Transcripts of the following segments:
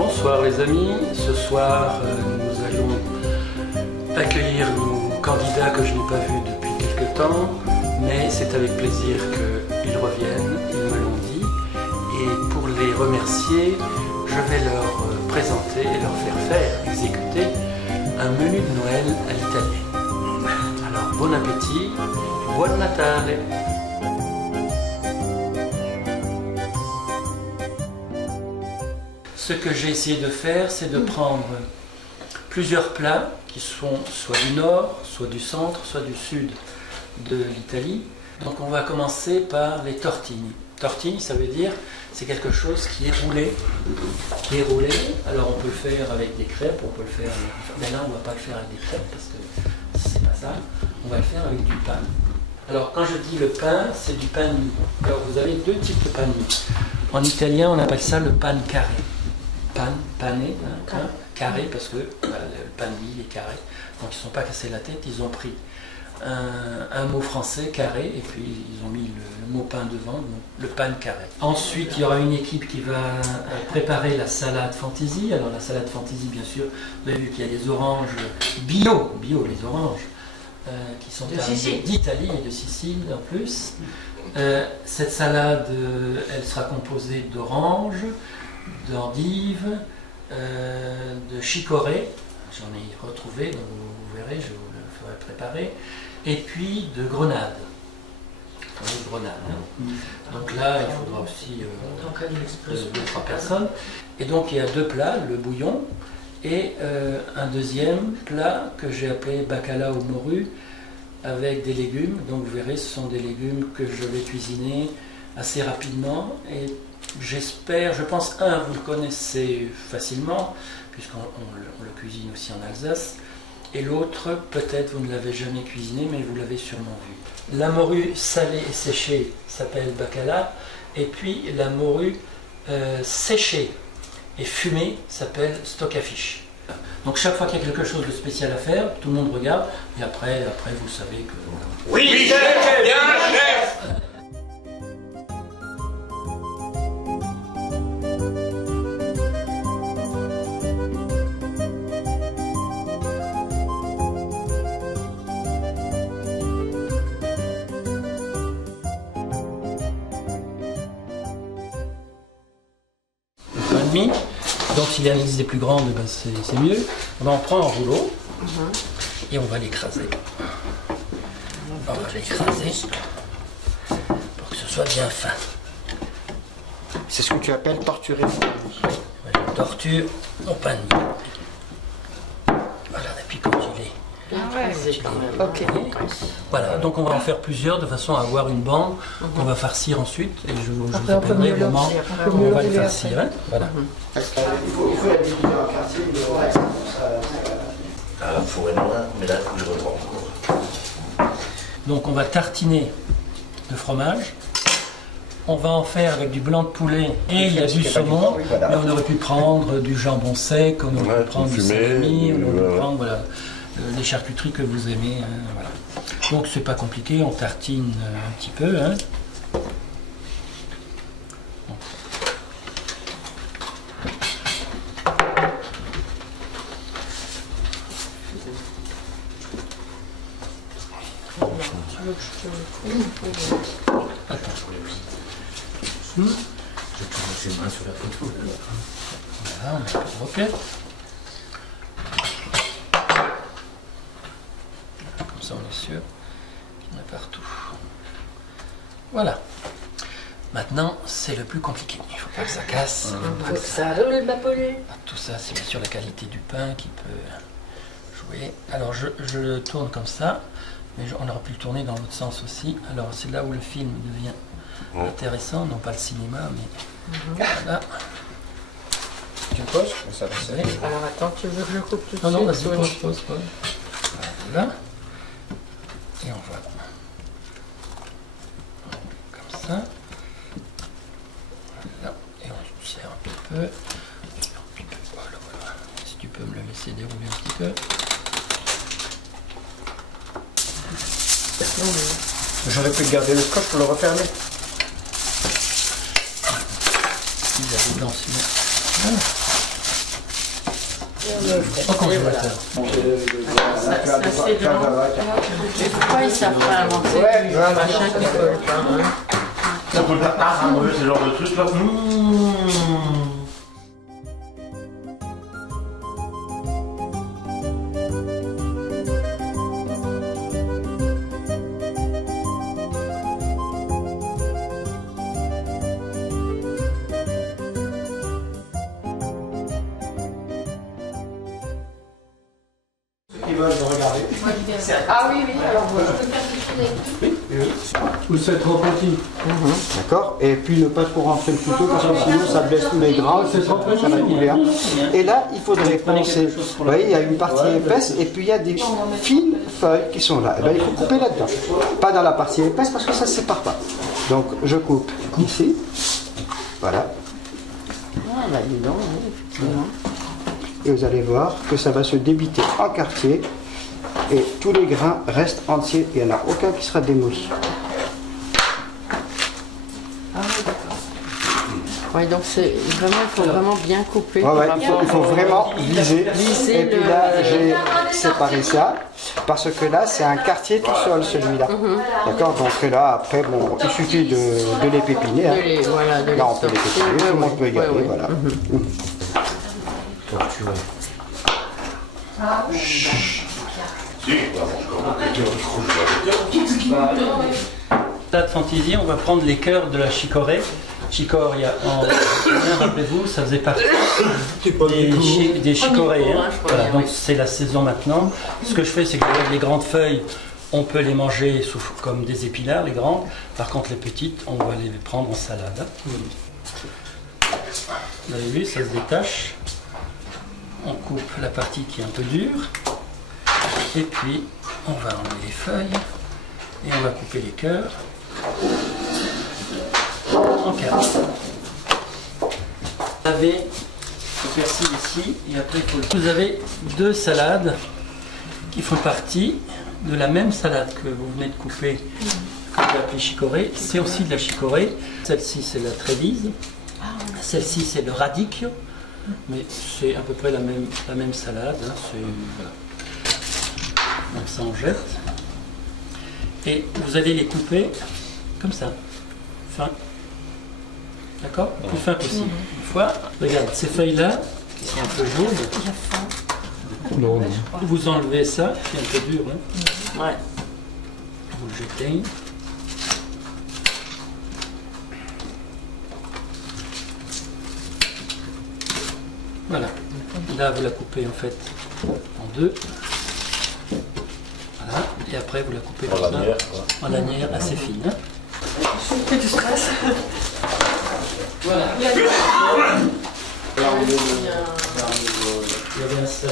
Bonsoir les amis, ce soir nous allons accueillir nos candidats que je n'ai pas vus depuis quelque temps, mais c'est avec plaisir qu'ils reviennent, ils me l'ont dit, et pour les remercier, je vais leur présenter et leur faire exécuter un menu de Noël à l'italienne. Alors bon appétit, buon Natale! Ce que j'ai essayé de faire, c'est de prendre plusieurs plats qui sont soit du nord, soit du centre, soit du sud de l'Italie. Donc on va commencer par les tortini. Tortini, ça veut dire c'est quelque chose qui est roulé. Alors on peut le faire avec des crêpes, on peut le faire. Mais là on ne va pas le faire avec des crêpes parce que c'est pas ça. On va le faire avec du pain. Alors quand je dis le pain, c'est du pain mie. Alors vous avez deux types de pain mie. En italien, on appelle ça le pan carré. Pané, carré, parce que voilà, le pain de mie est carré. Donc ils ne sont pas cassés la tête, ils ont pris un mot français, carré, et puis ils ont mis le mot pain devant, donc le pan carré. Ensuite, il y aura une équipe qui va préparer la salade fantaisie. Alors la salade fantaisie, bien sûr, vous avez vu qu'il y a des oranges bio les oranges, qui sont d'Italie et de Sicile en plus. Cette salade, elle sera composée d'oranges, d'endives, de chicorée, j'en ai retrouvé, donc vous verrez, je vous le ferai préparer, et puis de grenades. Donc là, il faudra aussi 2-3 personnes. Et donc il y a deux plats, le bouillon, et un deuxième plat que j'ai appelé bacala au morue, avec des légumes. Donc vous verrez, ce sont des légumes que je vais cuisiner assez rapidement, et j'espère, je pense, vous le connaissez facilement, puisqu'on le cuisine aussi en Alsace, et l'autre, peut-être vous ne l'avez jamais cuisiné, mais vous l'avez sûrement vu. La morue salée et séchée s'appelle bacala, et puis la morue séchée et fumée s'appelle stoccafish. Donc chaque fois qu'il y a quelque chose de spécial à faire, tout le monde regarde, et après vous savez que... Oui, chef! Bien, chef! Donc s'il y a une liste des plus grandes, ben c'est mieux. On prend un rouleau et on va l'écraser. On va l'écraser pour que ce soit bien fin. C'est ce que tu appelles torturer. On torture au pain de mie. Voilà, et puis quand il est... Ok. Voilà, donc on va en faire plusieurs de façon à avoir une bande qu'on va farcir ensuite, et je vous appellerai au moment où on va les farcir. Hein, voilà. Il faut la diviser en quartier, mais on reste comme ça. Ah, fourré noir, mais là, je reprends. Donc on va tartiner de fromage. On va en faire avec du blanc de poulet et il y a du saumon, mais on aurait pu prendre du jambon sec, on aurait pu prendre du salami, on aurait pu prendre les charcuteries que vous aimez. Hein, voilà. Donc c'est pas compliqué, on tartine un petit peu. Hein. Attends. Je vais te laisser main sur la photo. Voilà, on met la roquette. Comme ça, on est sûr qu'il y en a partout. Voilà. Maintenant, c'est le plus compliqué. Il ne faut pas que ça casse. Ça roule, ma poule. Tout ça, c'est bien sûr la qualité du pain qui peut jouer. Alors, je le tourne comme ça, mais on aurait pu le tourner dans l'autre sens aussi. Alors, c'est là où le film devient intéressant, non pas le cinéma, mais voilà. Tu poses, ça va passer. Alors attends, tu veux que je coupe tout de suite? Non, vas-y, pose. Voilà. Et on va comme ça. Voilà. Et on serre un petit peu. Voilà. Si tu peux me le laisser dérouler un petit peu. J'aurais pu garder le scotch pour le refermer. Il y a des blancs sinon. Voilà. Au congélateur. C'est long. Et pourquoi ils savent pas inventer du machin qui colle pas, hein? Ça peut pas. Ah, c'est ce genre de truc là. Qui veulent regarder. Ah oui, oui, alors voilà. Ou c'est trop petit. D'accord. Et puis ne pas trop rentrer le couteau parce que sinon ça blesse tous les gras, c'est trop petit, ça va couler. Hein. Et là, il faudrait penser. Vous voyez, il y a une partie épaisse et puis il y a des fines feuilles qui sont là. Et ben, il faut couper là-dedans. Pas dans la partie épaisse parce que ça ne se sépare pas. Donc je coupe ici. Voilà. Ah, bah dis donc, oui, effectivement. Et vous allez voir que ça va se débiter en quartier et tous les grains restent entiers. Il n'y en a aucun qui sera démoli. Ah oui, d'accord. Oui, donc c'est vraiment, il faut vraiment bien couper. Ouais, il faut vraiment viser. Viser Et puis là, j'ai séparé ça parce que là, c'est un quartier tout seul, celui-là. D'accord. Donc là, après, bon, il suffit de les pépiner. Hein. Voilà, Là, on peut les pépiner, tout le monde peut y aller. Voilà. Là de fantaisie, on va prendre les cœurs de la chicorée. Chicorée, il y a en rappelez-vous, ça faisait partie des chicorées. Hein. Voilà, donc c'est la saison maintenant. Ce que je fais, c'est que les grandes feuilles, on peut les manger comme des épinards, les grandes. Par contre, les petites, on va les prendre en salade. Vous avez vu, ça se détache. On coupe la partie qui est un peu dure. Et puis, on va enlever les feuilles. Et on va couper les cœurs en carrés. Vous avez le persil ici. Et après, vous avez deux salades qui font partie de la même salade que vous venez de couper, que vous appelez chicorée. C'est aussi de la chicorée. Celle-ci, c'est la trévise. Celle-ci, c'est le radicchio. Mais c'est à peu près la même salade. Hein. Voilà. Donc ça, on jette. Et vous allez les couper comme ça, fin. D'accord? Le plus fin possible. Une fois, regarde, ces feuilles-là, qui sont un peu jaunes, vous enlevez ça, qui est un peu dur. Hein. Ouais. Vous le jetez. Voilà. Là, vous la coupez en fait en deux. Voilà. Et après, vous la coupez comme ça, en lanière assez fine. Hein. C'est du stress. Voilà. Il y avait un sac.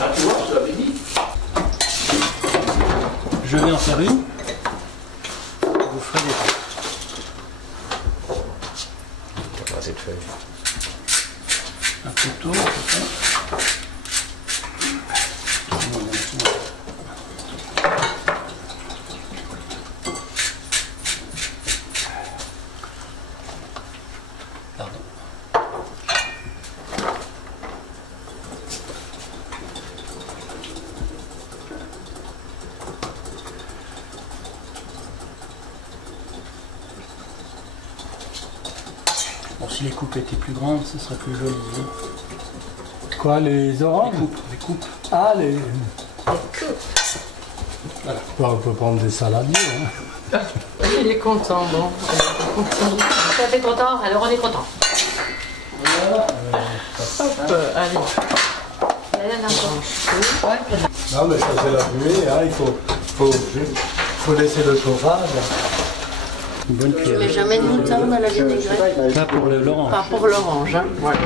Ah, tu vois, je l'avais dit. Je vais en faire une. Vous ferez des trucs. Cette feuille. Un couteau, c'est ça. Pardon. Bon, si les coupes étaient plus grandes, ce serait plus joli. Hein. Quoi, les oranges? Les coupes. Ah, les... Voilà. Bah, on peut prendre des saladiers. Hein. Il est content, bon. Il est content. Ça fait content, alors on est content. Voilà. Hop, allez. Non, mais ça, c'est la buée. Hein. Il faut laisser le chauffage. Une bonne cuillère. Mais jamais de moutarde à la vinaigrette. Pas pour l'orange. Pas pour l'orange, hein. Voilà.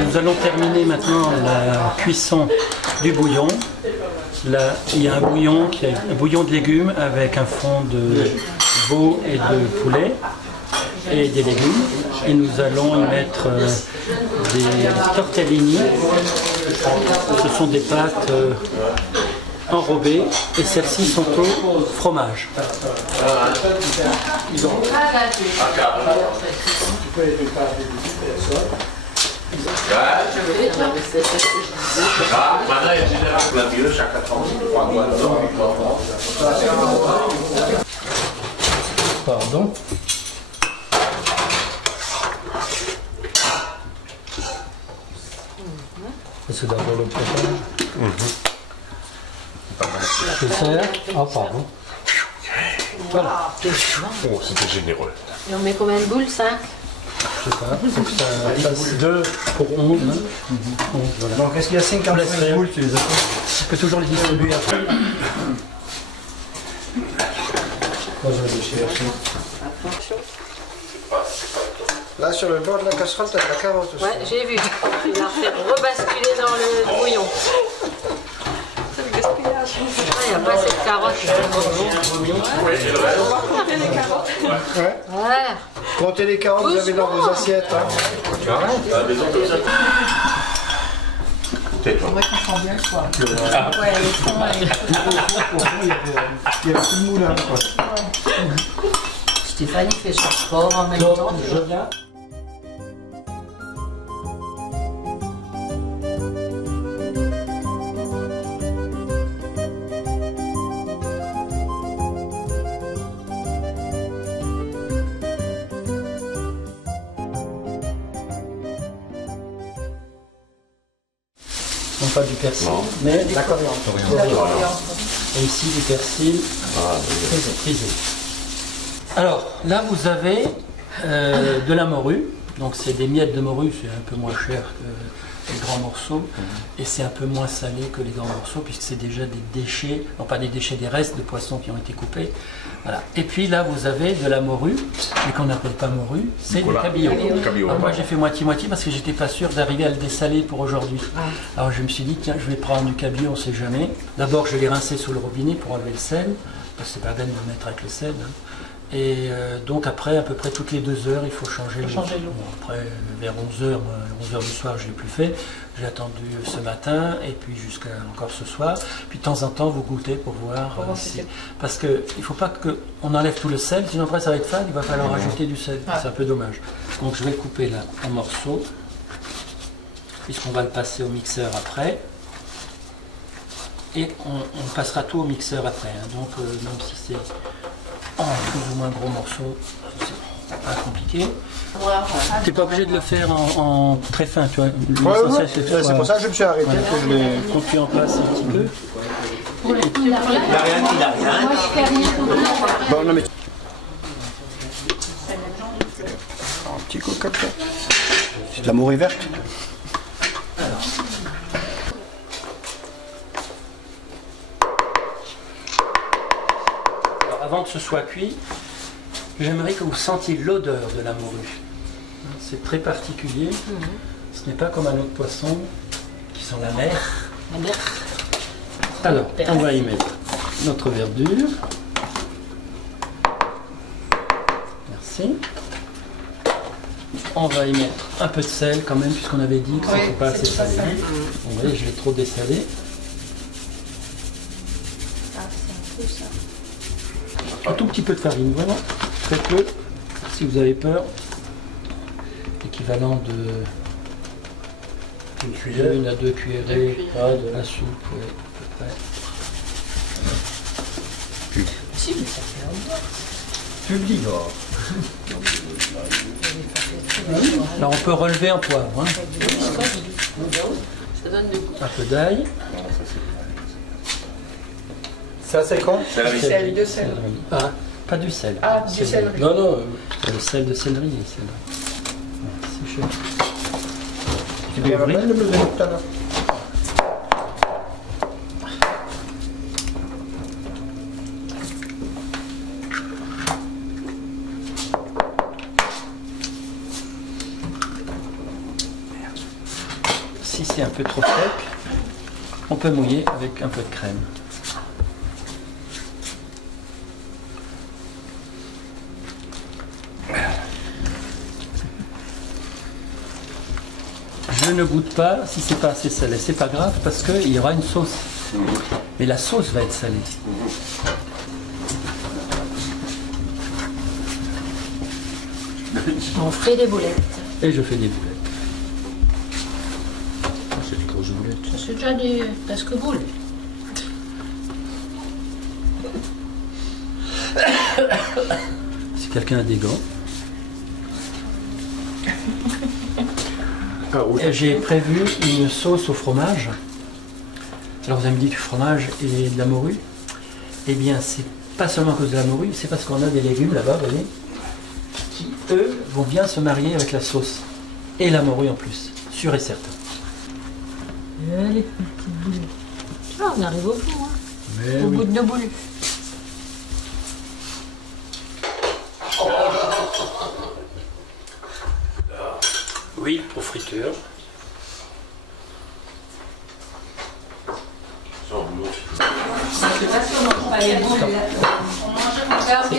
Nous allons terminer maintenant la cuisson du bouillon. Là, il y a un bouillon de légumes avec un fond de veau et de poulet. et des légumes. Et nous allons y mettre des tortellini. Ce sont des pâtes enrobées et celles-ci sont au fromage. Pardon. C'est d'abord le potage. Je sers. Oh, pardon. Voilà. Oh, c'était généreux. Et on met combien de boules? 5? Je sais pas. Faut que ça fasse 2 pour 11. Hein. 11, voilà. Donc est-ce qu'il y a 55 boules, tu les as fait? Tu peux toujours les distribuer après. Moi je vais les chercher. Là sur le bord de la casserole, t'as de la carotte aussi. Ouais, j'ai vu. Je vais la faire rebasculer dans le bouillon. C'est le gaspillage. Il n'y a pas assez de carottes. On va compter les carottes. Ouais. Voilà. Comptez les carottes que vous avez dans vos assiettes. Hein. Tais-toi. Moi, je comprends bien le soir. Ah. Ouais, les fonds, Il y a tout le moulin. Quoi. Stéphanie fait son sport en même temps. Je viens. Non, pas du persil, mais de la coriandre. Et ici du persil frisé. Alors là vous avez de la morue, donc c'est des miettes de morue, c'est un peu moins cher que les grands morceaux, et c'est un peu moins salé que les grands morceaux puisque c'est déjà des déchets, non pas des déchets, des restes de poissons qui ont été coupés. Voilà. Et puis là vous avez de la morue, mais qu'on n'appelle pas morue, c'est du cabillaud. Alors moi j'ai fait moitié-moitié parce que j'étais pas sûr d'arriver à le dessaler pour aujourd'hui. Alors je me suis dit tiens je vais prendre du cabillaud, on sait jamais. D'abord je l'ai rincé sous le robinet pour enlever le sel, parce que c'est pas la peine de le mettre avec le sel. Hein. Et donc après, à peu près toutes les 2 heures, il faut changer l'eau. Bon, après, vers 11h, 11h du soir, je ne l'ai plus fait. J'ai attendu ce matin et puis jusqu'à encore ce soir. Puis de temps en temps, vous goûtez pour voir si... Parce qu'il ne faut pas qu'on enlève tout le sel, sinon après ça va être fade, il va falloir rajouter du sel. C'est un peu dommage. Donc je vais le couper là en morceaux, puisqu'on va le passer au mixeur après. Et on passera tout au mixeur après. Hein. Donc même si c'est... plus ou moins gros morceaux, c'est pas compliqué. T'es pas obligé de le faire en très fin, tu vois. Ouais, c'est pour ça que je me suis arrêté. Voilà. Quand tu en passes un petit peu. Il n'a rien. Bon, non, mais... Un petit coup comme ça. C'est de la morue verte. Avant que ce soit cuit, j'aimerais que vous sentiez l'odeur de la morue. C'est très particulier. Ce n'est pas comme un autre poisson qui sent la mer. Alors, on va y mettre notre verdure. Merci. On va y mettre un peu de sel quand même, puisqu'on avait dit que c'était pas assez salé. Vous voyez, je l'ai trop dessalé. Un tout petit peu de farine, vraiment, très peu, si vous avez peur, équivalent de 1 à 2 cuillerées de la soupe, ouais, à peu près. Si, mais ça fait un mois. Publior. Alors on peut relever en poivre, hein. Ça donne du goût. Un peu d'ail. Ça c'est con? Sel de céleri. Ah, pas du sel. Ah, du céleri. Non, non, le sel de céleri. C'est cher. Tu peux ouvrir le lever tout à l'heure. Si c'est un peu trop sec, on peut mouiller avec un peu de crème. je ne goûte pas si c'est pas assez salé. C'est pas grave parce qu'il y aura une sauce. Mais la sauce va être salée. On ferait des boulettes. Et je fais des boulettes. C'est des grosses boulettes. C'est déjà des presque boules. Si quelqu'un a des gants. J'ai prévu une sauce au fromage. Alors vous avez dit du fromage et de la morue. Eh bien, c'est pas seulement à cause de la morue, c'est parce qu'on a des légumes là-bas, vous voyez, qui, eux, vont bien se marier avec la sauce. Et la morue en plus, sûr et certain. Les petites boules. Ah, on arrive au fond, hein. Mais Au oui. bout de 2 boules. Oui, pour friture. C'est parce qu'on mange pas les boules.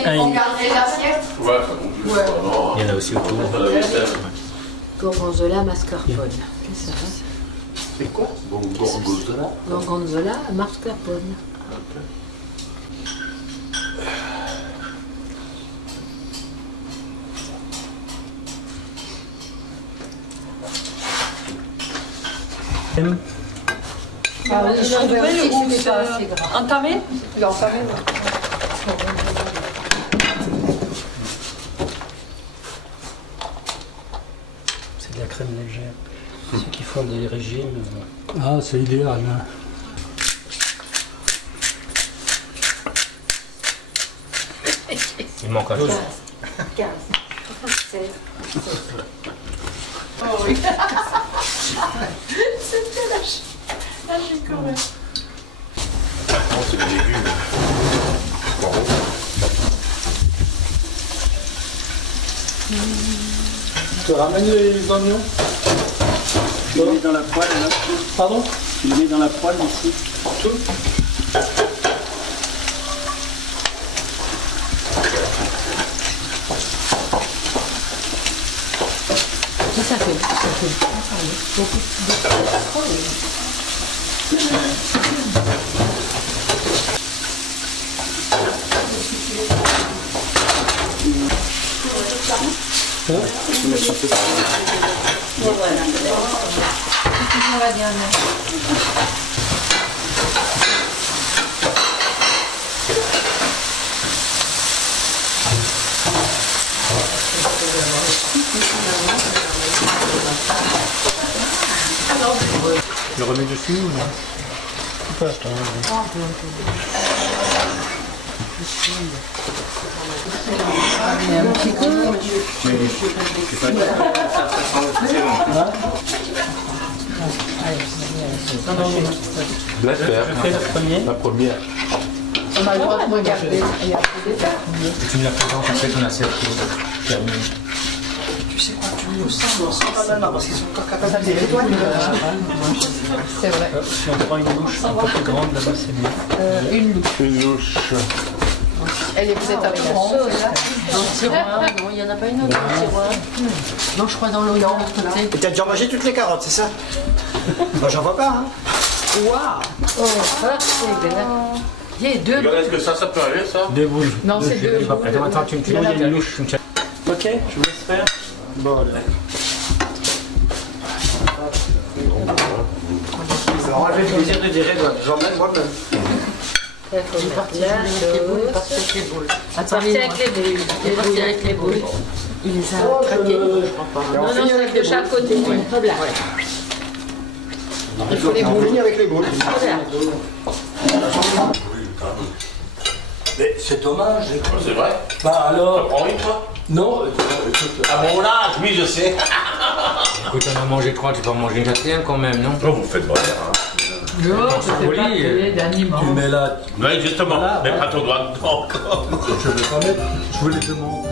Un- On garderait l'assiette. Ouais, ça non plus. Non, Il y en a aussi autour. Gorgonzola mascarpone. C'est ça. c'est quoi? Bon, gorgonzola. Gorgonzola mascarpone. Ah oui, je trouvais aussi que c'était pas assez gras. Entamé? Il a entamé, C'est de la crème légère. Ceux qui font des régimes. Ah, c'est idéal. Hein. Il manque un chose. Oh, c'est des légumes. Bravo. Tu ramènes les oignons? Tu les mets dans la poêle là. Pardon? Tu les mets dans la poêle ici. Tout? Ça fait beaucoup Je le remets dessus ou non? Tu peux attendre. un petit coup. Laisse faire. Je fais le premier. La première. On a le droit de regarder. Il y a des détails. Tu me la présentes après ton assiette. Terminé. Tu sais quoi, tu mets au centre, pas mal, parce qu'ils sont encore capables de faire étoiles. C'est vrai. Si on prend une louche un peu plus grande là-bas, c'est mieux. Une louche. Une louche. Elle est peut-être à courant. Dans le tiroir, non, il n'y en a pas une autre dans le tiroir. Non, je crois dans l'eau, non, de côté. Et t'as déjà mangé toutes les carottes, c'est ça? Moi, j'en vois pas, hein. Waouh. Oh, ça, c'est bien. Il y a deux. Est-ce que ça peut aller, ça? Des boules. Non, c'est deux boules. Attends, tu me Il y a une louche. Ok, je vous laisse faire. Bon, allez. Alors, j'ai le plaisir de dire Edouard. J'emmène moi-même. Il faut partir avec les boules, partir avec les boules. Partir avec les boules. Partir avec les boules. Il les a craqués. Non, non, c'est de chaque côté. Voilà. Il faut les boules avec les boules. Mais c'est dommage. C'est vrai? Bah alors. Prends une, toi? Non, écoute. À mon âge, oui, je sais. Écoute, on a mangé 3, tu peux en manger une quatrième quand même, non? Non, vous faites mal. Non, c'est pas tué d'animaux. Tu mets là. Oui, justement. Voilà, Mais ouais. pas ton doigt encore. Je vais pas mettre. Je voulais te montrer.